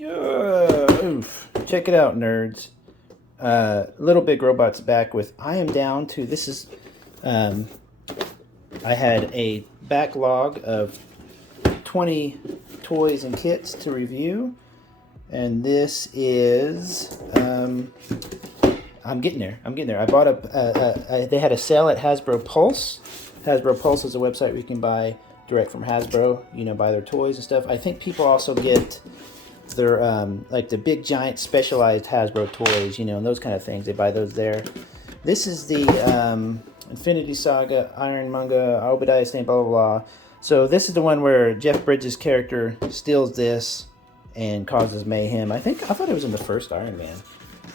Oof. Check it out, nerds. Little Big Robot's back with, I am down to, this is, I had a backlog of 20 toys and kits to review. And this is, I'm getting there. I bought they had a sale at Hasbro Pulse. Hasbro Pulse is a website where you can buy direct from Hasbro, buy their toys and stuff. I think people also get their, like the big giant specialized Hasbro toys, and those kind of things. They buy those there. This is the Infinity Saga, Monger, Obadiah, Stane, blah, blah, blah. So this is the one where Jeff Bridges' character steals this and causes mayhem. I thought it was in the first Iron Man.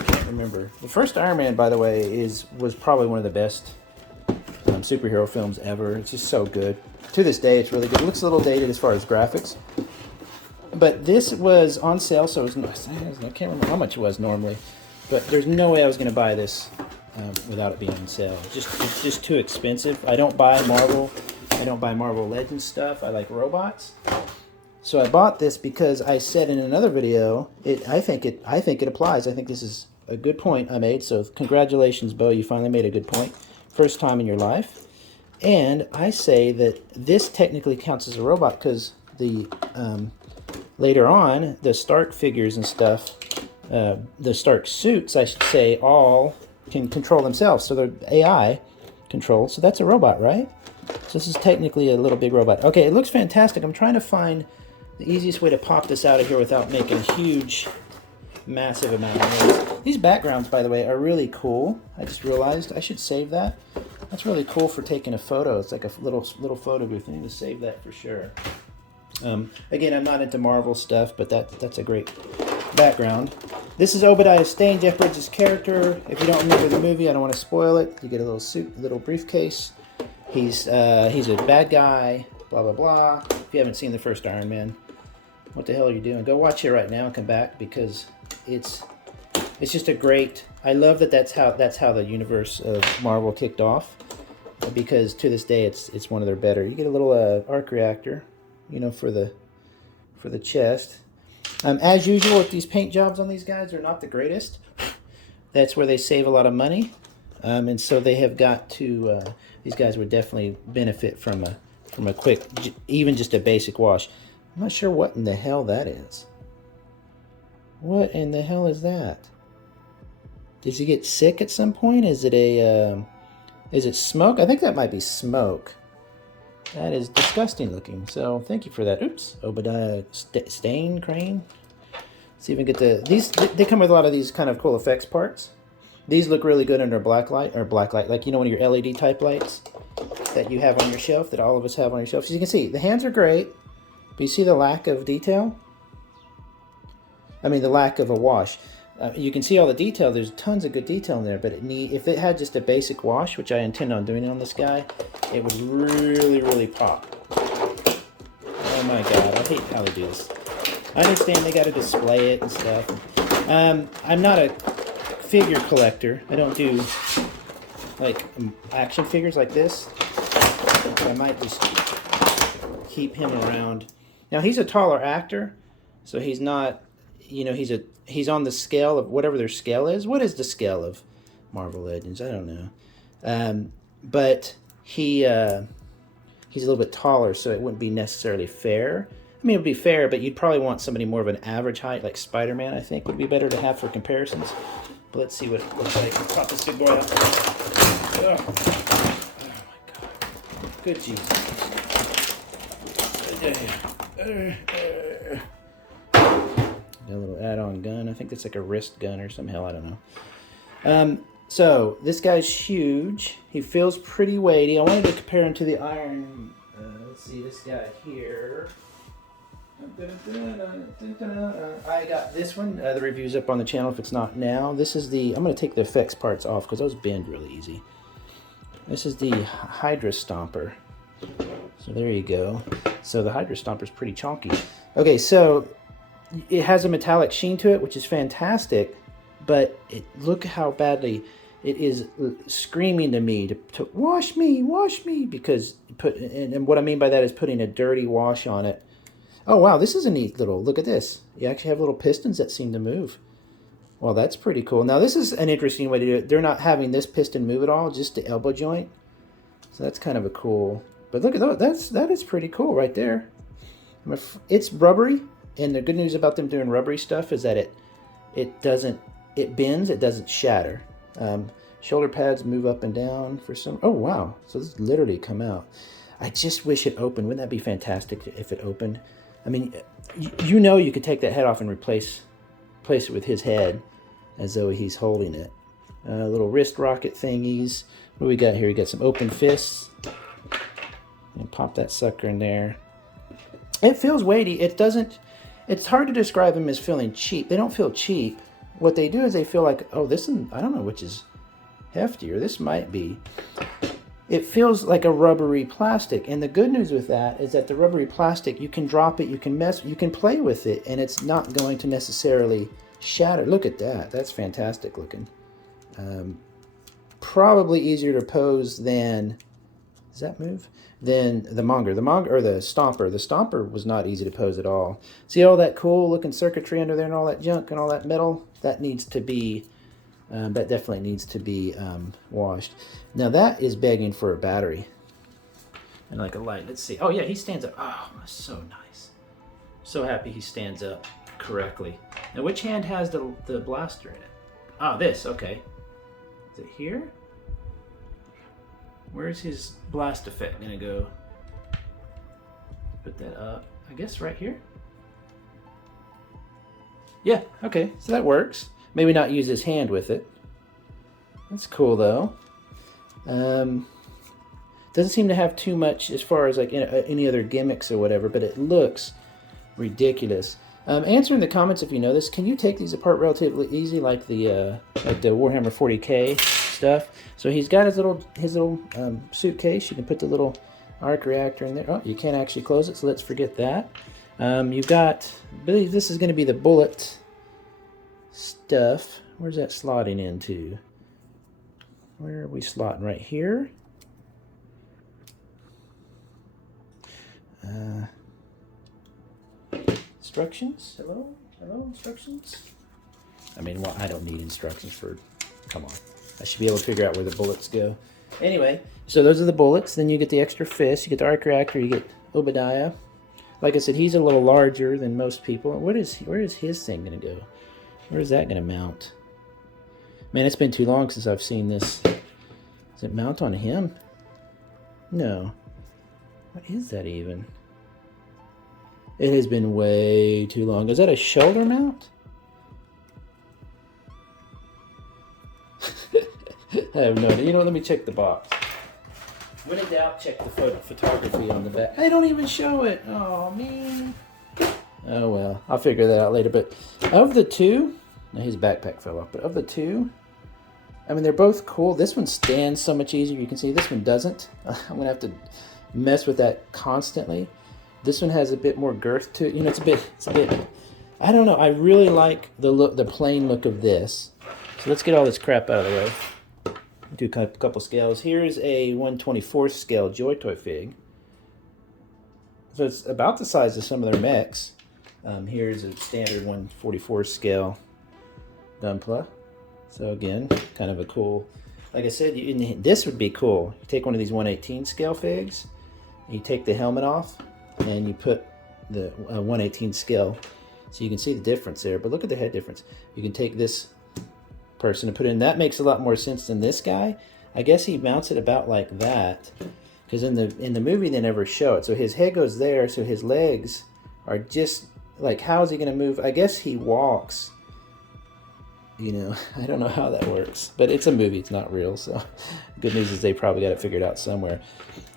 I can't remember. The first Iron Man, by the way, was probably one of the best superhero films ever. It's just so good. To this day, it's really good. It looks a little dated as far as graphics. But this was on sale, so it was, I can't remember how much it was normally. But there's no way I was going to buy this without it being on sale. It's just too expensive. I don't buy Marvel. I don't buy Marvel Legends stuff. I like robots. So I bought this because I said in another video, I think it applies. I think this is a good point I made. So congratulations, Bo. You finally made a good point. First time in your life. And I say that this technically counts as a robot because the later on, the Stark figures and stuff, the Stark suits, I should say, all can control themselves. So they're AI controlled. So that's a robot, right? So this is technically a little big robot. Okay, it looks fantastic. I'm trying to find the easiest way to pop this out of here without making a huge, massive amount of noise. These backgrounds, by the way, are really cool. I just realized I should save that. That's really cool for taking a photo. It's like a little photo booth. I need to save that for sure. Again, I'm not into Marvel stuff, but that's a great background. This is Obadiah Stane, Jeff Bridges' character. If you don't remember the movie, I don't want to spoil it. You get a little suit, a little briefcase. He's a bad guy, blah, blah, blah. If you haven't seen the first Iron Man, what the hell are you doing? Go watch it right now and come back because it's just a great... I love that's how the universe of Marvel kicked off because to this day it's one of their better. You get a little arc reactor, for the chest. As usual with these paint jobs on these guys, they're not the greatest. That's where they save a lot of money. And so they have got to, these guys would definitely benefit from a quick, even just a basic wash. I'm not sure what in the hell that is. What in the hell is that? Did you get sick at some point? Is it smoke? I think that might be smoke. That is disgusting looking. So thank you for that. Oops, Obadiah Stane crane. Let's even get they come with a lot of these kind of cool effects parts. These look really good under blacklight, like one of your LED type lights that you have on your shelf, that all of us have on your shelf. So you can see, the hands are great, but you see the lack of detail? I mean, the lack of a wash. You can see all the detail. There's tons of good detail in there, but if it had just a basic wash, which I intend on doing on this guy, it would really, really pop. Oh my god, I hate how they do this. I understand they got to display it and stuff. I'm not a figure collector. I don't do like action figures like this. I might just keep him around. Now he's a taller actor, so he's not, he's on the scale of whatever their scale is. What is the scale of Marvel Legends? I don't know. But he's a little bit taller, so it wouldn't be necessarily fair. I mean, it would be fair, but you'd probably want somebody more of an average height, like Spider-Man, I think, would be better to have for comparisons. But let's see what it looks like. Let's pop this big boy out. Oh my god. Good Jesus. Got a little add-on gun. I think that's like a wrist gun or some hell. I don't know. So this guy's huge. He feels pretty weighty. I wanted to compare him to the Iron. Let's see this guy here. I got this one. The review's up on the channel if it's not now. This is the... I'm going to take the effects parts off because those bend really easy. This is the Hydra Stomper. So there you go. So the Hydra Stomper is pretty chunky. Okay, so it has a metallic sheen to it, which is fantastic. But look how badly it is screaming to me to wash me, because and what I mean by that is putting a dirty wash on it. Oh, wow, this is a neat little, look at this. You actually have little pistons that seem to move. Well, that's pretty cool. Now, this is an interesting way to do it. They're not having this piston move at all, just the elbow joint. So that's kind of a cool, but look at that. That is pretty cool right there. It's rubbery, and the good news about them doing rubbery stuff is that it bends, it doesn't shatter. Shoulder pads move up and down for some. Oh, wow. So this literally come out. I just wish it opened. Wouldn't that be fantastic if it opened? I mean, you know, you could take that head off and place it with his head as though he's holding it. Little wrist rocket thingies. What do we got here? We got some open fists. And pop that sucker in there. It feels weighty. It doesn't. It's hard to describe them as feeling cheap. They don't feel cheap. What they do is they feel like, oh, this one, I don't know which is heftier. This might be. It feels like a rubbery plastic. And the good news with that is that the rubbery plastic, you can drop it, you can play with it, and it's not going to necessarily shatter. Look at that. That's fantastic looking. Probably easier to pose than, does that move? Than the Monger. The Monger, or the Stomper. The Stomper was not easy to pose at all. See all that cool looking circuitry under there and all that junk and all that metal? That needs to be, that definitely needs to be washed. Now that is begging for a battery. And like a light. Let's see. Oh yeah, he stands up. Oh, that's so nice. So happy he stands up correctly. Now which hand has the blaster in it? Ah, this, okay. Is it here? Where's his blast effect gonna go? Put that up. I guess right here? Yeah, okay, so that works. Maybe not use his hand with it. That's cool though. Doesn't seem to have too much as far as like any other gimmicks or whatever, but it looks ridiculous. Answer in the comments if you know this. Can you take these apart relatively easy, like the Warhammer 40K stuff? So he's got his little suitcase. You can put the little arc reactor in there. Oh, you can't actually close it, so let's forget that. You've got, I believe this is going to be the bullet stuff. Where's that slotting into? Where are we slotting? Right here. Instructions? Hello? Hello, instructions? I mean, well, I don't need instructions for, come on. I should be able to figure out where the bullets go. Anyway, so those are the bullets. Then you get the extra fist. You get the arc reactor. You get Obadiah. Like I said, he's a little larger than most people. Where is his thing going to go? Where is that going to mount? Man, it's been too long since I've seen this. Does it mount on him? No. What is that even? It has been way too long. Is that a shoulder mount? I have no idea. You know, let me check the box. When in doubt, check the photography on the back. I don't even show it. Oh, man. Oh, well. I'll figure that out later. But of the two, now his backpack fell off, but of the two, I mean, they're both cool. This one stands so much easier. You can see this one doesn't. I'm going to have to mess with that constantly. This one has a bit more girth to it. You know, it's a bit, I don't know. I really like the plain look of this. So let's get all this crap out of the way. Do a couple scales. Here's a 1/24 scale Joy Toy fig. So it's about the size of some of their mechs. Here's a standard 1/44 scale Dumpla. So again, kind of a cool, like I said, this would be cool. You take one of these 1/18 scale figs, you take the helmet off, and you put the 1/18 scale, so you can see the difference there. But look at the head difference. You can take this person and put it in. That makes a lot more sense than this guy. I guess he mounts it about like that, because in the movie they never show it. So his head goes there, so his legs are just like, how is he going to move? I guess he walks. You know, I don't know how that works, but it's a movie. It's not real. So good news is they probably got it figured out somewhere.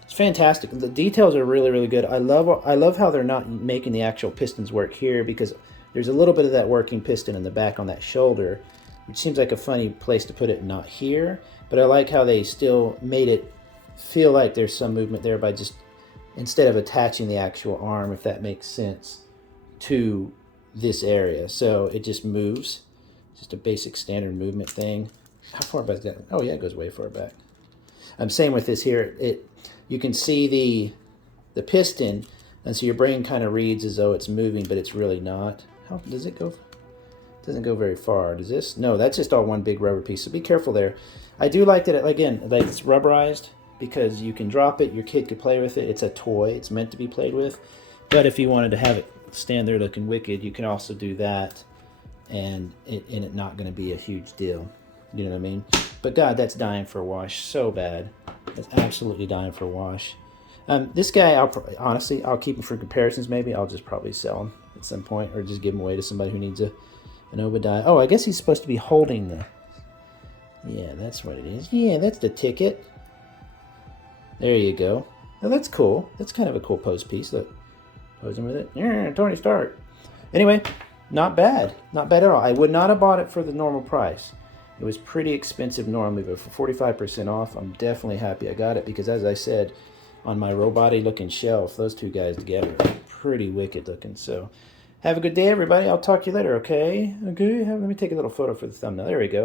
It's fantastic. The details are really, really good. I love how they're not making the actual pistons work here, because there's a little bit of that working piston in the back on that shoulder, which seems like a funny place to put it, not here. But I like how they still made it feel like there's some movement there by just, instead of attaching the actual arm, if that makes sense, to this area. So it just moves. Just a basic standard movement thing. How far back is that? Oh yeah, it goes way far back. Same with this here. You can see the piston. And so your brain kind of reads as though it's moving, but it's really not. How does it go? It doesn't go very far. Does this? No, that's just all one big rubber piece. So be careful there. I do like that, again, like it's rubberized because you can drop it. Your kid could play with it. It's a toy. It's meant to be played with. But if you wanted to have it stand there looking wicked, you can also do that, and it not going to be a huge deal. You know what I mean? But God, that's dying for a wash so bad. It's absolutely dying for a wash. This guy, honestly, I'll keep him for comparisons. Maybe I'll just probably sell him at some point, or just give him away to somebody who needs an Obadiah. Oh, I guess he's supposed to be holding the... Yeah, that's what it is. Yeah, that's the ticket. There you go. Now that's cool. That's kind of a cool pose piece. Look, posing with it. Yeah, Tony Stark. Anyway, not bad. Not bad at all. I would not have bought it for the normal price. It was pretty expensive normally, but for 45% off, I'm definitely happy I got it because, as I said, on my robot-y looking shelf, those two guys together are pretty wicked looking. So have a good day, everybody. I'll talk to you later, okay? Okay, let me take a little photo for the thumbnail. There we go.